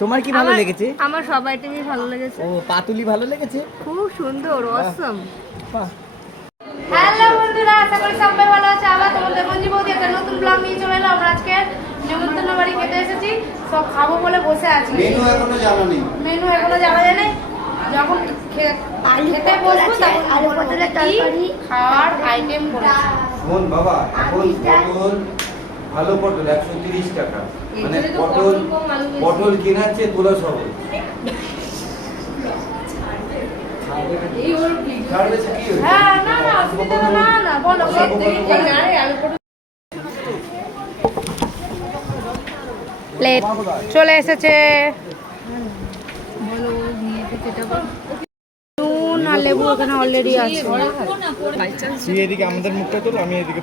তোমার কি ভালো লেগেছে? আমার সব আইটেমই ভালো লেগেছে। ও পাতুলি ভালো লেগেছে? খুব সুন্দর অসম। হ্যালো বন্ধুরা আশা করি সবাই ভালো আছে। আবার তোমাদের মঞ্জি বৌদি একটা নতুন ব্লগ নিয়ে চলে এলাম। আমরা আজকে নেমন্তন্ন বাড়ি খেতে এসেছি। সব খাব বলে বসে আছি। মেনু এখনও জানা নেই। মেনু এখনও জানা যায় না যখন খেতে বসবো তখন আলু পটলের তরকারি। খাওয়ার আইটেম শোন বাবা এখন পটল ভালো পটল একশো তিরিশ টাকা। মানে পটল পটল কেনাচ্ছে তোলা সবল এই ওর কি ছাড় বেশি কি হয়েছে? হ্যাঁ না না অসুবিধা নেই, না না বলো সব। প্লেট চলে এসেছে। নুন আর লেবু এখানে অলরেডি আছে। আমাদের মুখটা তোল আমি এদিকে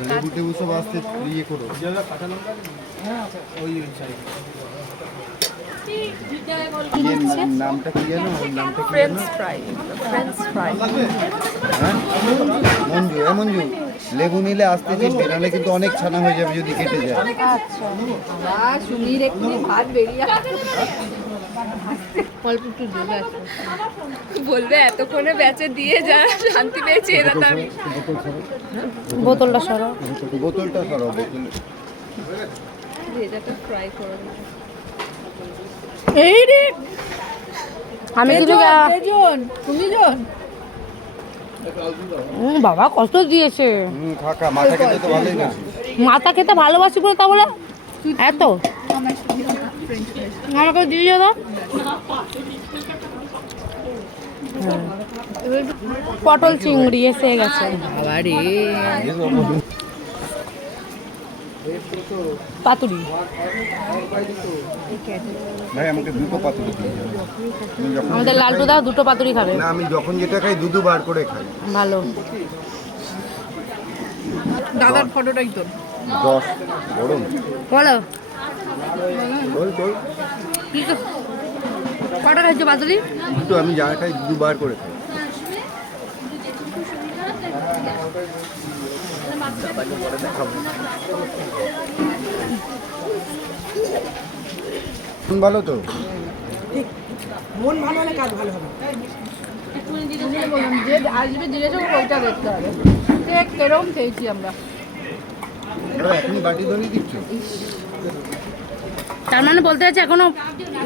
লেবু টেবু সব আসতে ইয়ে করো। নামটা কি জানো? নামটা কি হ্যাঁ? মঞ্জু এ মঞ্জু? লেবু নিলে আসতে নাহলে কিন্তু অনেক ছানা হয়ে যাবে যদি কেটে যায়। সুমির একটু ভাত বেরিয়ে অল্প একটু বলবে এতক্ষণে ব্যাচে দিয়ে যারা শান্তি পেয়েছে এরা তো আমি বোতলটা সরো বোতলটা বোতল। ভেজাটা ফ্রাই করে। এই রে! আমি কিন্তু উম, বাবা কত দিয়েছে? মাথা খেতে তো ভালোই না মাথা খেতে ভালোবাসি বলে তা বলে? এত? আমাকে দিয়ে দাও। পটল চিংড়ি এসে গেছে। পাতুরি। ভাই আমাকে দুটো পাতুরি দিয়ে যাও আমি যখন আমাদের লালটু দা দুটো পাতুরি খাবে। না আমি যখন যেটা খাই দুটো বার করে খাই। ভালো। দাদার ফটোটাই তো দশ বলো। কটা খাইছো পাতুরি দুটো আমি যা খাই দু বার করে খাই। মন ভালো তো? যে আসবে জিজ্ঞেস করব ওইটা দেখতে হবে। কেরম খেয়েছি আমরা। বাটি দিচ্ছ? তার মানে বলতে চাইছে এখনও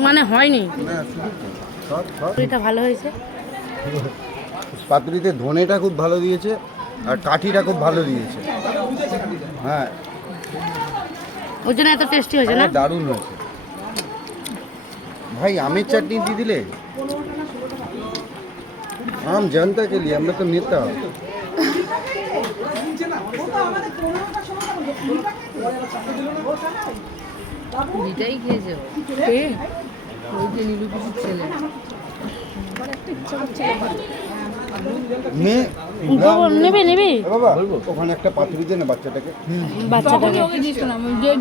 মানে হয়নি। ভালো হয়েছে। পাতুরিতে ধনেটা খুব ভালো দিয়েছে আর কাঠিটা খুব ভালো দিয়েছে। হ্যাঁ। ওই জন্য এত টেস্টি হয়েছে না? দারুণ হয়েছে। ভাই আমের চাটনি দিয়ে দিলে? আম জনতা কে লিয়ে আমরা তো নেতা এটাই খেয়েছে ওই যে নীলু ছেলে। নেবে নেবে। বাবা ওখানে একটা পাতুরি দে না বাচ্চাটাকে। বাচ্চাটাকে। ওকে দিস না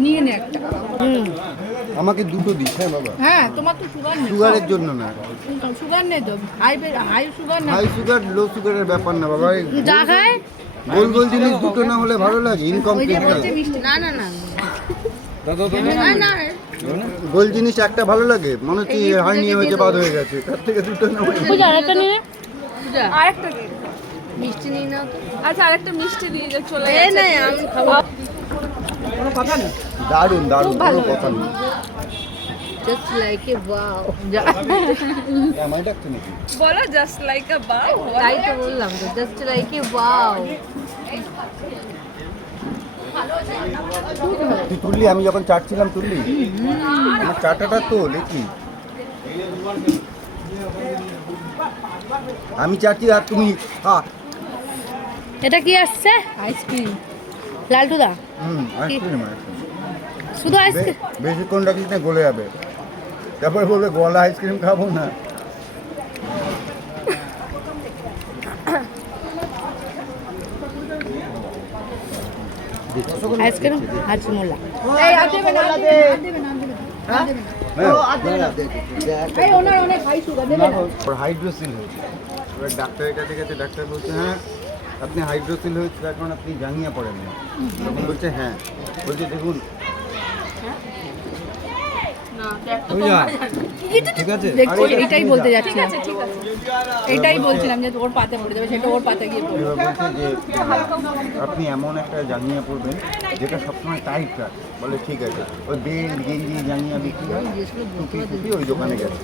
নিয়ে নে একটা। আমাকে দুটো দিস হ্যাঁ বাবা। হ্যাঁ তোমার তো সুগার নেই। সুগারের জন্য না। সুগার নেই তো? হাই হাই সুগার না? হাই সুগার লো সুগারের ব্যাপার না বাবা। যা খায়। গোল গোল জিনিস দুটো না হলে ভালো লাগে ইনকমপ্লিট না না না। গোল জিনিস একটা ভালো লাগে মনে হচ্ছে হয়েছে বাদ হয়ে গেছে তার থেকে দুটো না বুঝা আরেকটা নিয়ে নে। আরেকটা মিষ্টি নিয়ে নাও তো। আচ্ছা আরেকটা মিষ্টি দিয়ে যা চলে এই না আমি খাব। দারুণ দারুণ কোনো কথা নেই। জাস্ট লাইক এ ওয়াও ডাকছে নাকি বলো জাস্ট লাইক আ বাও তাই তো বললাম জাস্ট লাইক এ ওয়াও তুই তুললি আমি যখন চাটছিলাম তুললি? আমার চাটাটা তো দেখি আমি চাটছি আর তুমি হা এটা কি আসছে? Ice cream. লালটুদা? হুম আইসক্রিম শুধু আইসক্রিম? বেশিক্ষণ রাখিস না গলে যাবে। তারপরে বলবে গলা আইসক্রিম খাব না। Ice cream Hajmola. হ্যাঁ? ওর হাইড্রোসিল হয়েছে। এবার ডাক্তারের কাছে গেছে ডাক্তার বলছে হ্যাঁ আপনি হাইড্রোসিল হয়েছে তার কারণ আপনি জাঙ্গিয়া পড়েন না তখন বলছে হ্যাঁ। বলছে দেখুন ঠিক আছে। দেখছি এটাই বলতে যাচ্ছিলাম এটাই বলছিলাম যে ওর পাতে পড়ে যাবে সেটা ওর পাতে গিয়ে যে আপনি এমন একটা জাঙ্গিয়া পরবেন যেটা সবসময় টাইট রাখ। বলে ঠিক আছে ওই বেল্ট গেঞ্জি জাঙ্গিয়া বিক্রি হয় টুপি টুপি ওই দোকানে গেছে।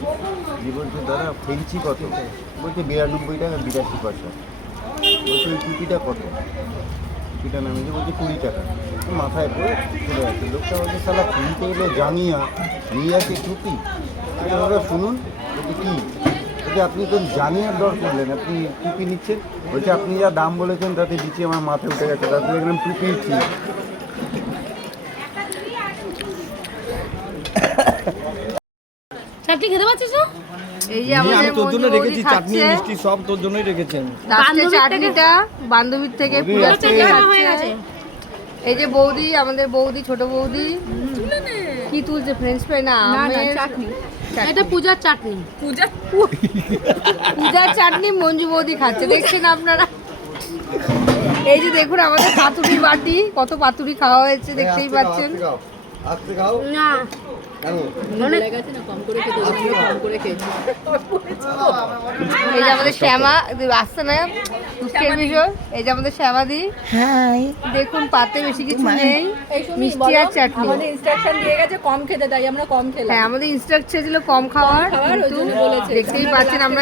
যে বলছে দাদা ফেঞ্চি কত? বলছে বিরানব্বই টাকা বিরাশি পয়সা। বলছে ওই টুপিটা কত? টুপিটা নামিয়েছে, বলছে কুড়ি টাকা। মাথায় পড়ে চলে যাচ্ছে লোকটা বলছে সালা কিনতে এলো জাঙ্গিয়া নিয়ে আসে টুপি দাদা শুনুন, বলছে, কি? বলছে, আপনি তো জানিয়ার দর করলেন, আপনি টুপি নিচ্ছেন? বলছে, আপনি যা দাম বলেছেন, তাতে দিচ্ছি, আমার মাথায় উঠে গেছে, তাতে দেখলাম টুপি ঠিক চাটনি খেতে পাচ্ছিস না? যে আমি আমাদের তোর জন্য মঞ্জু রেখেছি বৌদি চাটনি খাচ্ছে। মিষ্টি সব তোর জন্যই বান্ধবীর থেকে- চাটনিটা বান্ধবীর। এই যে বৌদি আমাদের বৌদি ছোট বৌদি। কি তুলছে ফ্রেঞ্চ ফ্রাই না আমের চাটনি। এটা পূজার চাটনি। পূজা পূজার চাটনি মঞ্জু বৌদি খাচ্ছে দেখছেন আপনারা? এই যে দেখুন আমাদের পাতুরি বাটি কত পাতুরি খাওয়া হয়েছে দেখতেই পাচ্ছেন। না। এই যে আমাদের শ্যামা আসছে না? দুঃখের বিষয়। এই যে আমাদের শ্যামাদি। দেখুন পাতে বেশি কিছু নেই। মিষ্টি আর চাটনি। আমাদের ইনস্ট্রাকশন দিয়ে গেছে কম খেতে তাই আমরা কম খেলাম। হ্যাঁ আমাদের ইনস্ট্রাকচার ছিল কম খাওয়ার খাওয়ার, ওই জন্য বলেছে। দেখতেই পাচ্ছেন আমরা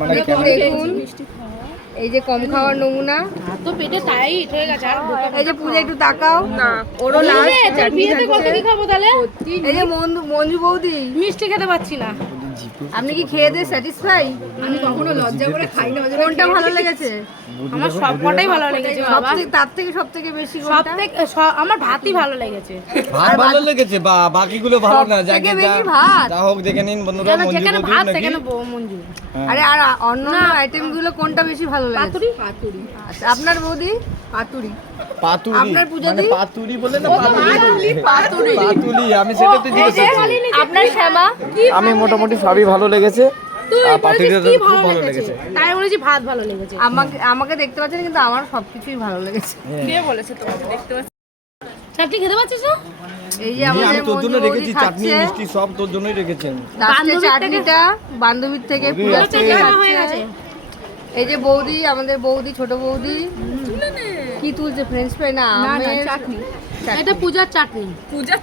মানে দেখুন দেখুন এই যে কম খাওয়ার নমুনা। তো পেটে টাইট হয়ে গেছে আর এই যে পূজা একটু তাকাও। না ওরও এই লাস্ট রে, বিয়েতে কত কি খাব তাহলে? এই যে মঞ্জু মঞ্জু বৌদি। মিষ্টি খেতে পাচ্ছি না। আপনি কি খেয়ে দিয়ে স্যাটিসফাই আমি কখনো লজ্জা করে খাই না কোনটা ভালো লেগেছে? আমার সবকটাই ভালো লেগেছে বাবা। তার থেকে সব থেকে বেশি সব থেকে আমার ভাতই ভালো লেগেছে। ভাত ভালো লেগেছে বা বাকিগুলো ভালো না যাকে যা বেশি ভাত। যা হোক দেখে নিন বন্ধুরা মঞ্জু যেখানে ভাত সেখানে মঞ্জু। হ্যাঁ। আরে আর অন্য আইটেমগুলো কোনটা বেশি ভালো লেগেছে? পাতুরি। পাতুরি। আচ্ছা, আপনার বৌদি? পাতুরি। পাতুরি। আপনার পূজা মানে দি? পাতুরি বলে না পাতুরি? পাতুরি আমি সেটা তো জিজ্ঞেস আপনার শ্যামা? আমি মোটামুটি সবই ভালো লেগেছে। আমাকে আমাকে দেখতে পাচ্ছেন কিন্তু আমার সবকিছুই ভালো লেগেছে। বলেছে তোমাকে দেখতে পাচ্ছি চাটনি খেতে পাচ্ছিস না? এই যে আমি আমাদের তোর জন্য বৌদি রেখেছি চাটনি মিষ্টি সব তোর জন্যই রেখেছেন। লাস্টে চাটনিটা বান্ধবীর থেকে পুরো হয়ে গেছে? এই যে বৌদি আমাদের বৌদি ছোট বৌদি। কি তুলছে ফ্রেঞ্চ ফ্রাই না না না আমের চাটনি। এটা পূজার চাটনি। পূজা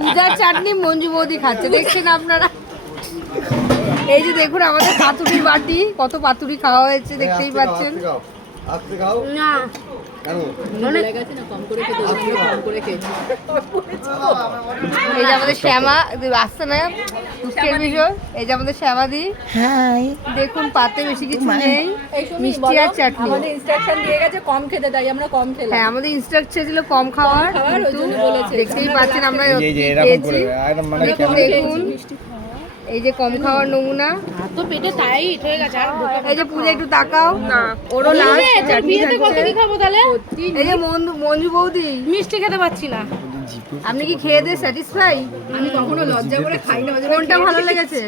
পূজার চাটনি মঞ্জু বৌদি খাচ্ছে দেখছেন আপনারা? এই যে দেখুন আমাদের পাতুরি বাটি কত পাতুরি খাওয়া হয়েছে দেখতেই পাচ্ছেন। না। কেন? বলে গেছে না কম করে খেতে ওই জন্য কম করে খেয়েছি এই যে আমাদের শ্যামা আসছে না? দুঃখের বিষয়। এই যে আমাদের শ্যামাদি। দেখুন পাতে বেশি কিছু নেই। মিষ্টি আর চাটনি। আমাদের ইনস্ট্রাকশন দিয়ে গেছে কম খেতে তাই আমরা কম খেলাম। হ্যাঁ আমাদের ইনস্ট্রাকচার ছিল কম খাওয়ার। দেখতেই পাচ্ছেন আমরা মানে দেখুন দেখুন এই যে কম খাওয়ার নমুনা। তো পেটে টাইট হয়ে গেছে আর এই যে পূজা একটু তাকাও। না। ওরও লাস্ট বিয়েতে কত কি খাব তাহলে? এই যে মঞ্জু মঞ্জু বৌদি। মিষ্টি খেতে পাচ্ছি না। আপনি কি খেয়ে দিয়ে স্যাটিসফাই আমি কখনো লজ্জা করে খাই না কোনটা ভালো লেগেছে?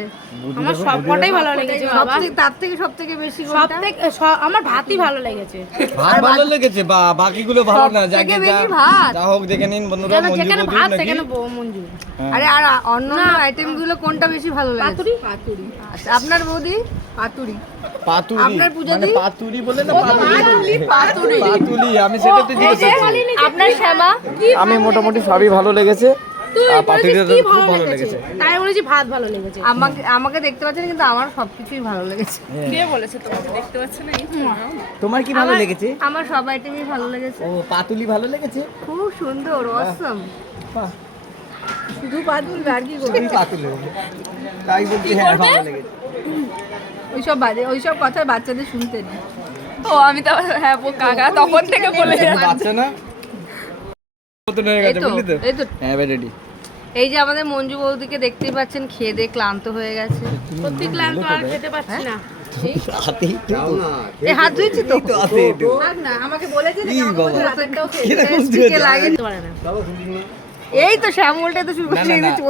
আমার সব কটাই ভালো লেগেছে সব বাবা। থেকে তার থেকে সব থেকে বেশি সব কোনটা থেকে আমার ভাতই ভালো লেগেছে। ভাত ভালো লেগেছে বা বাকিগুলো ভালো না যাকে যা ভাত। যা হোক দেখে নিন বন্ধুরা মঞ্জু যেখানে ভাত সেখানে মঞ্জু। হ্যাঁ। আরে আর অন্য আইটেমগুলো কোনটা বেশি ভালো লেগেছে? পাতুরি? পাতুরি। আচ্ছা, আপনার বৌদি? পাতুরি। পাতুরি। মানে পাতুরি বলে না পাতুরি। পাতুলি আমি সেটা তো এই জিজ্ঞেস যে করছি। আপনার শ্যামা? আমি মোটামুটি সবই ভালো লেগেছে। তুই বলেছি ভাত ভালো লেগেছে। আমাকে আমাকে দেখতে পাচ্ছেন কিন্তু আমার সবকিছুই ভালো লেগেছে। কে বলেছে তোমাকে দেখতে পাচ্ছি না? তোমার কি ভালো লেগেছে? আমার সব আইটেমই ভালো লেগেছে। ও পাতুলি ভালো লেগেছে? খুব সুন্দর অসম শুধু পাতুরি আর কি করবে? পাতুলি তাই বলছি হ্যাঁ ভালো লেগেছে। ওইসব বাজে ওইসব কথা বাচ্চাদের শুনতে নেই। ও আমি তো হ্যাঁ ও কাকা তখন থেকে বলে যাচ্ছি। বাচ্চা না? এই তো বুঝলি তো? এই তো। হ্যাঁ এই যে আমাদের মঞ্জু বৌদিকে দেখতেই পাচ্ছেন খেয়ে দিয়ে ক্লান্ত হয়ে গেছে। সত্যি ক্লান্ত আর খেতে পাচ্ছি না। এই হাত ধুয়েছি তো? না আমাকে বলেছে এই তো শ্যামলটা তো শুরু করে না। যাচ্ছে।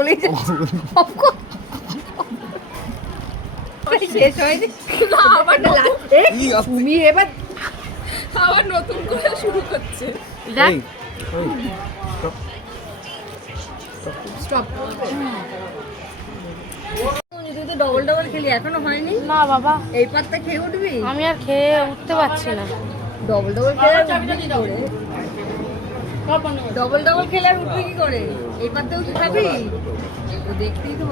শেষ হয়নি। না, আবার। তুমি এবার আবার নতুন করে শুরু করছে। স্টপ ডবল ডবল খেলি এখনও হয়নি? না বাবা। এই পাতটা খেয়ে উঠবি? আমি আর খেয়ে উঠতে পারছি না। ডবল ডবল খেলে ডবল ডবল খেলে আর উঠবি কি করে? এই পাতটাও কি খাবি? দেখতেই তো